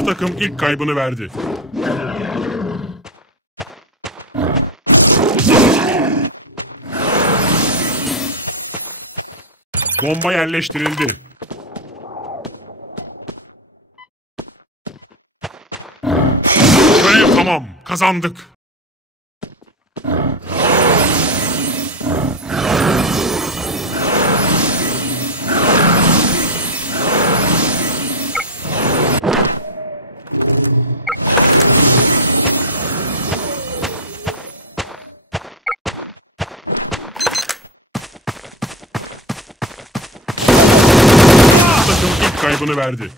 Kırmızı takım ilk kaybını verdi. Bomba yerleştirildi. Görev tamam. Kazandık. Kaybını verdi.